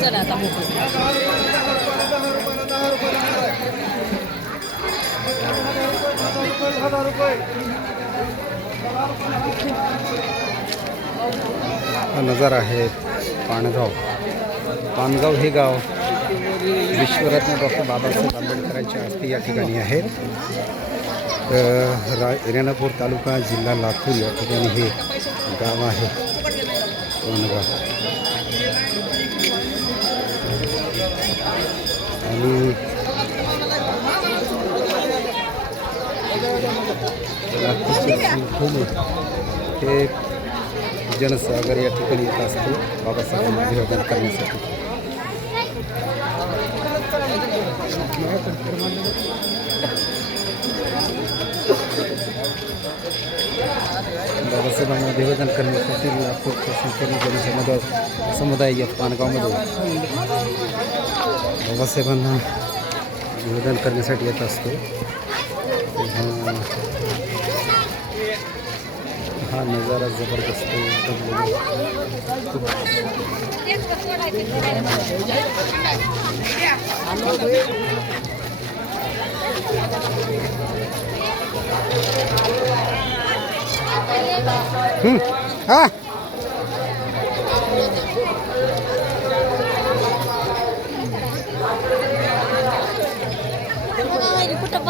चला आता मोकळं. नजारा आहे पाणगाव. पाणगाव हे गाव विश्वरत्न डॉक्टर बाबासाहेब आंबेडकरांच्या हस्ते या ठिकाणी आहे. रा रेणापूर तालुका जिल्हा लातूर या ठिकाणी हे गाव आहे. पाणगाव. आणि लातूरचे हे जनसागर या ठिकाणी येत असतो. बाबासाहेब अभिवादन करण्यासाठी. बाबासाहेबांना अभिवादन करण्यासाठी संपूर्ण जनसमुदाय समुदाय या पानगावमध्ये बाबासाहेबांना अभिवादन करण्यासाठी येत असतो तेव्हा हा नज़ारा ज़बरदस्त हा. कुठं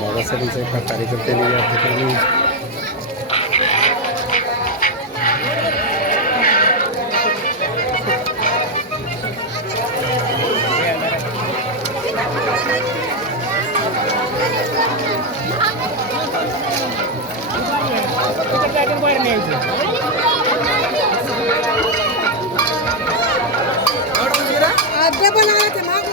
बाबासाहेबांचा एका कार्यकर्त्याने या ठिकाणी Wala.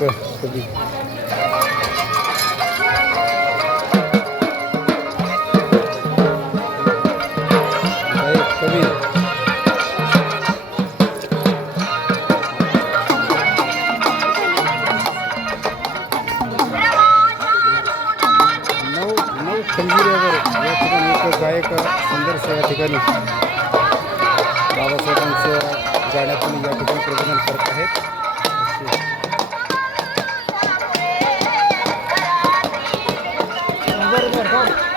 एक गायक सुंदरसं या ठिकाणी बाबासाहेबांचं गाण्यातून या ठिकाणी प्रदर्शन करत आहेत. असे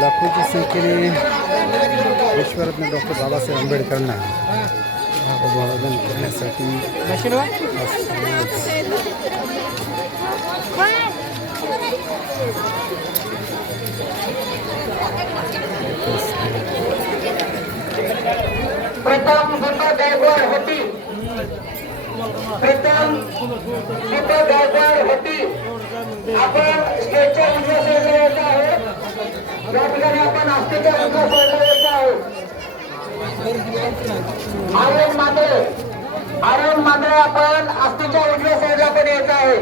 लाखोच्या संख्येने विश्वरत्न डॉक्टर बाबासाहेब आंबेडकरांना अभिवादन करण्यासाठी प्रथम दीपक गायकवाड होती प्रथम दीपक गायकवाड होती आपण स्टेजच्या उजव्या साईडला येत आहोत या ठिकाणी आपण आस्तीच्या उजव्या साईडला येत आर्यन मांदळे आर्यन मांदळे आपण आस्तीच्या उजव्या साईडला पण येत आहे.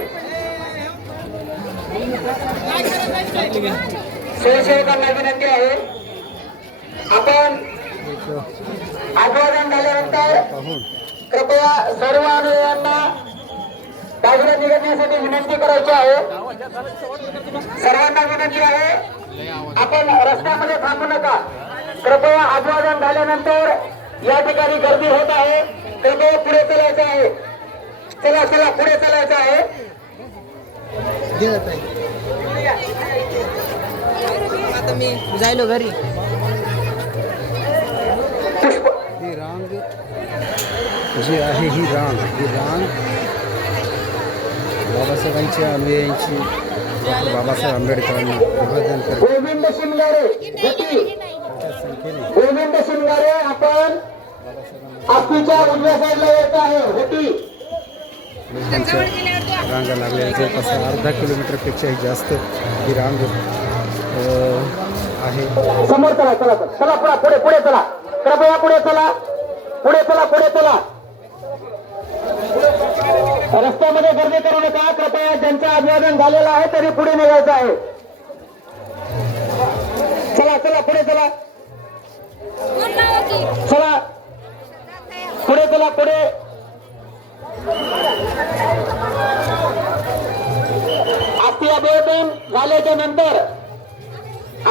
स्वयंसेवकांना विनंती आहे. आपण एक झाल्यानंतर कृपया सर्व अनुयायांना बाजूला निघण्यासाठी विनंती करायची आहे. सर्वांना विनंती आहे. आपण रस्त्यामध्ये थांबू नका. कृपया अभिवादन झाल्यानंतर या ठिकाणी गर्दी होत आहे. कृपया पुढे चालायचं आहे. चला चला पुढे चालायचं आहे. आता मी जायलो घरी. पुष्प ही रांग जी आहे ही रांग ही रांग. बाबासाहेबांच्या अनुयायांची डॉक्टर बाबासाहेब आंबेडकरांना अभिवादन करत. गोविंद शिंगारे गोविंद शिंगारे आपण आखीच्या उजव्या साईडला येत आहे. होती. रांगा लागल्या आहेत. जवळपास अर्धा किलोमीटरपेक्षाही जास्त ही रांग आहे समोर चला चला चला. चला पुढे पुढे चला. कृपया पुढे चला. पुढे चला पुढे चला. रस्त्यामध्ये गर्दी करू नका. कृपया ज्यांचं अभिवादन झालेलं आहे तरी पुढे निघायचं आहे. चला चला पुढे चला. चला. पुढे चला पुढे. आरती अभिवादन झाल्याच्यानंतर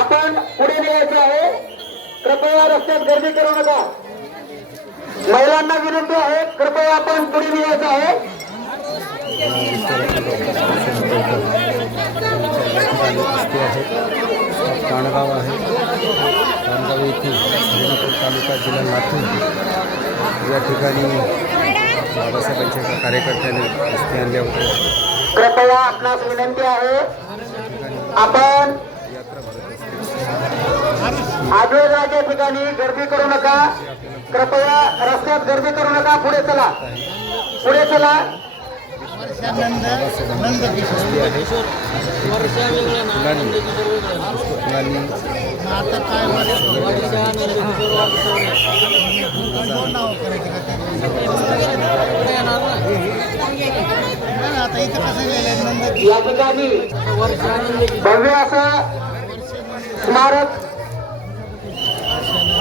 आपण पुढे निघायचं आहे. कृपया रस्त्यात गर्दी करू नका. महिलांना विनंती आहे कृपया आपण पुढे निघायचं आहे. काणगाव आहे. काणगाव येथील रेणापूर तालुका जिल्हा लातूर. या ठिकाणी बाबासाहेबांच्या एका कार्यकर्त्याने वस्ती आणल्या होत्या. कृपया आपणास विनंती आहे आपण यात्रा आजूबाजूच्या ठिकाणी गर्दी करू नका. कृपया रस्त्यात गर्दी करू नका. पुढे चला. पुढे चला. बाबासाहेबांची वस्ती आहे फुलांनी फुलांनी भव्य असं स्मारक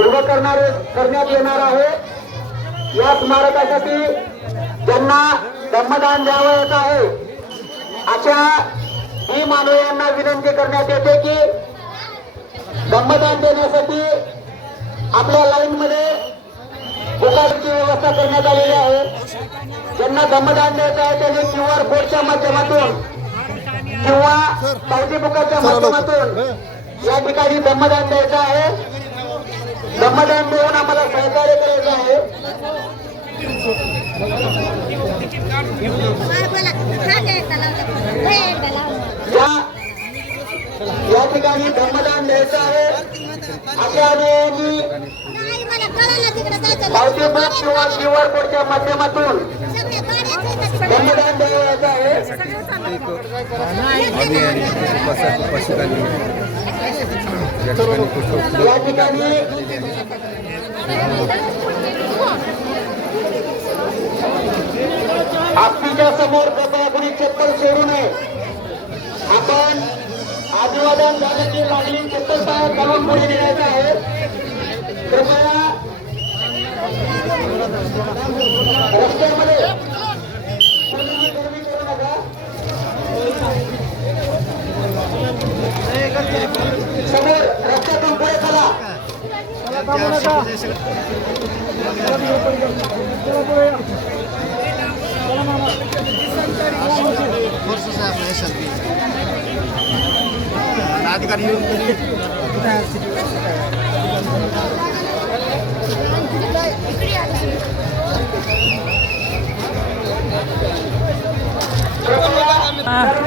उभं करणारे करण्यात येणार आहे. या स्मारकासाठी त्यांना धम्मदान द्यावं येत आहे. अशा ही मानवीयांना विनंती करण्यात येते की धम्मदान देण्यासाठी आपल्या लाईन मध्ये बुकाची व्यवस्था करण्यात आलेली आहे. ज्यांना धम्मदान द्यायचं आहे त्यांनी क्यू आर कोडच्या माध्यमातून किंवा पावती बुकाच्या माध्यमातून या ठिकाणी धम्मदान द्यायचं आहे. धम्मदान देऊन आम्हाला सहकार्य करायचं आहे. या ठिकाणी धम्मदान द्यायचं आहे. किंवा क्यू आर कोडच्या माध्यमातून द्यायचं आहे. या ठिकाणी पुष्पफुलं या ठिकाणी आपलीच्या समोर कृपया कुणी चप्पल सोडू नये. आपण अभिवादन झालं की लागली चप्पल पुढे निघायचं आहे రాధికారి Ah.